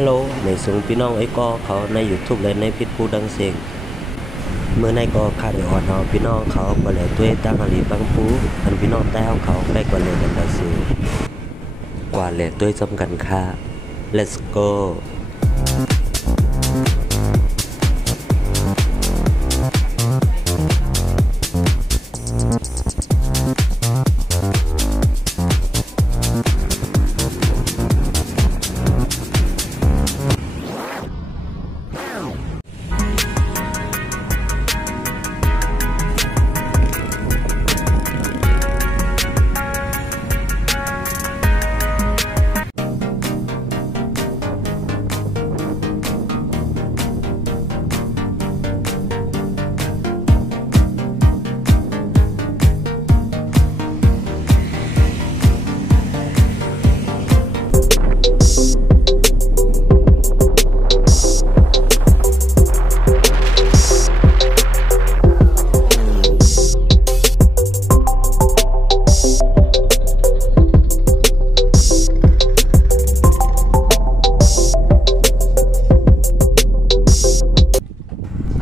ฮัลโหลในส่งพี่น้องไอ้ก็เขาใน YouTube และในพิษผู้ดังเสียงเมื่อในก็คาดอ่อนเอาพี่น้องเขาก็เลยด้วยตั้งอลีบังปูอันพี่น้องใต้ของเขาได้ก็เลยกันแล้วสิกว่าเลยด้วยจำกันค่า let's go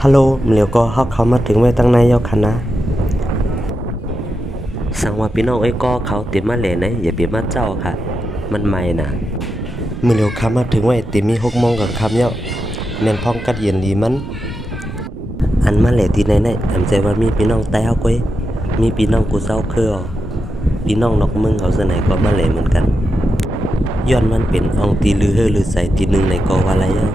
ฮัลโหลเดี๋ยวก็เขามาถึงไว้ตั้งในยอคณะสั่งว่าพี่น้องไอ้ก็เขาเตรียมมาเหล่นะอย่าเปลี่ยนมาเจ้าค่ะมันใหม่นะเมื่อเร็วเขามาถึงไว้เตรียมมี6 โมงกับคำเยาะแม่นพ้องกัดเย็นดีมันอันมาเหล่ที่ไหนเนี่ยแอมใจว่ามีพี่น้องใต้เอาก้อยมีพี่น้องกูเศร้าคือพี่น้องนอกเมืองเขาเสนอก็มาเหล่เหมือนกันย้อนมันเป็นองตีลือเฮอหรือใส่ตีหนึ่งในกอวาไรเยอะ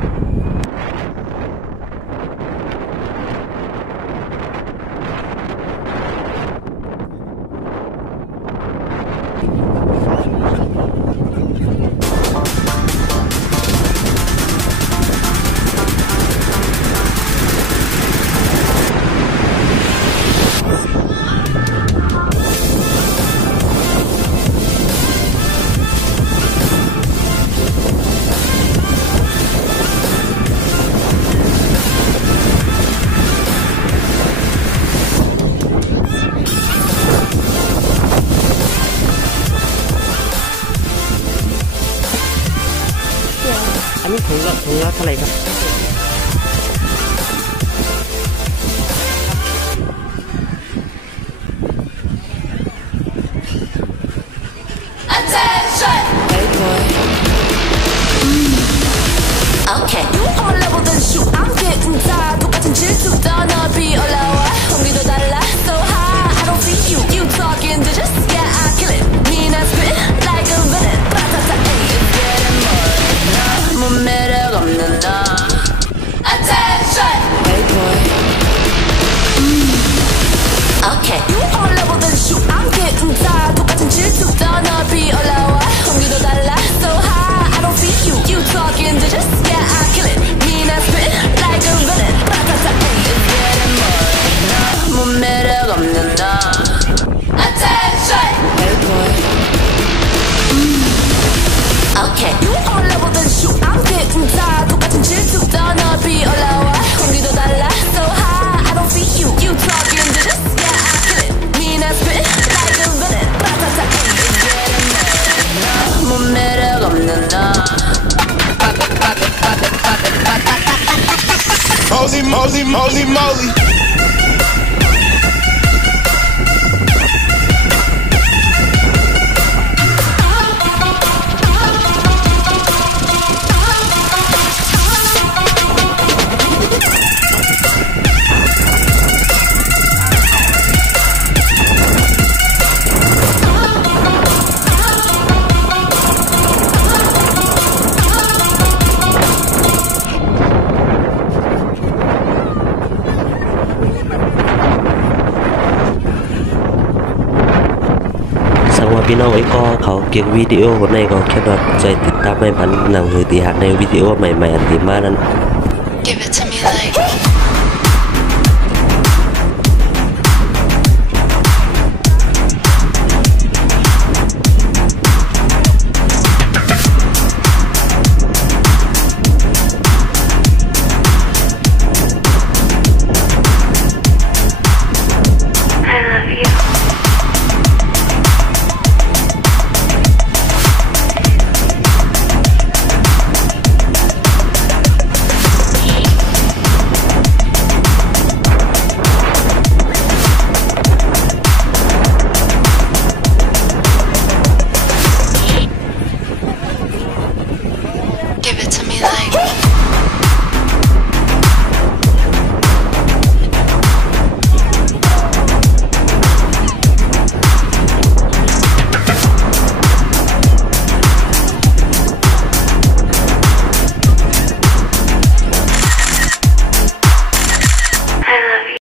อันนี้ถุงละเท่าไหร่ครับOkay, you on level than shoot. I'm getting tired. 똑같은 질투 떠너비 올라와. 공기도 달라, so high. I don't see you. You talking to just yeah, I kill it. Mean I spit like a villain. Ba-ta-ta, ayy, it's getting more. 뭐 매력 없는 너. Attention, hey boy. Okay, you on level than shoot. I'm getting tired. 똑같은 질투 떠너비 올라와. 공기도 달라, so high. I don't see you. You talking to just yeah, I kill it. Mean I spit like a villain. Ba-ta-ta, ayy, it's getting more. 뭐 매력 없는 너. Attention, hey boy. Okay, you on level than shoot. I'm getting tired. 똑같은 질투 떠너비 올라와. 공기도 달라, so high. I don't see you. You talking to just yeah, I kill it. Mean I spit like a villain. Ba-ta-ta, ayy, it's getting more. 뭐 매력 없는 너. Moly, moly, moly, moly.พี่น้องไอ้ก็เขาเก็บวิดีโอในก็แค่แบบใจติดตามไม่พันหนังหือตีหักในวิดีโอใหม่ๆอันตีมานั้น Give it to me like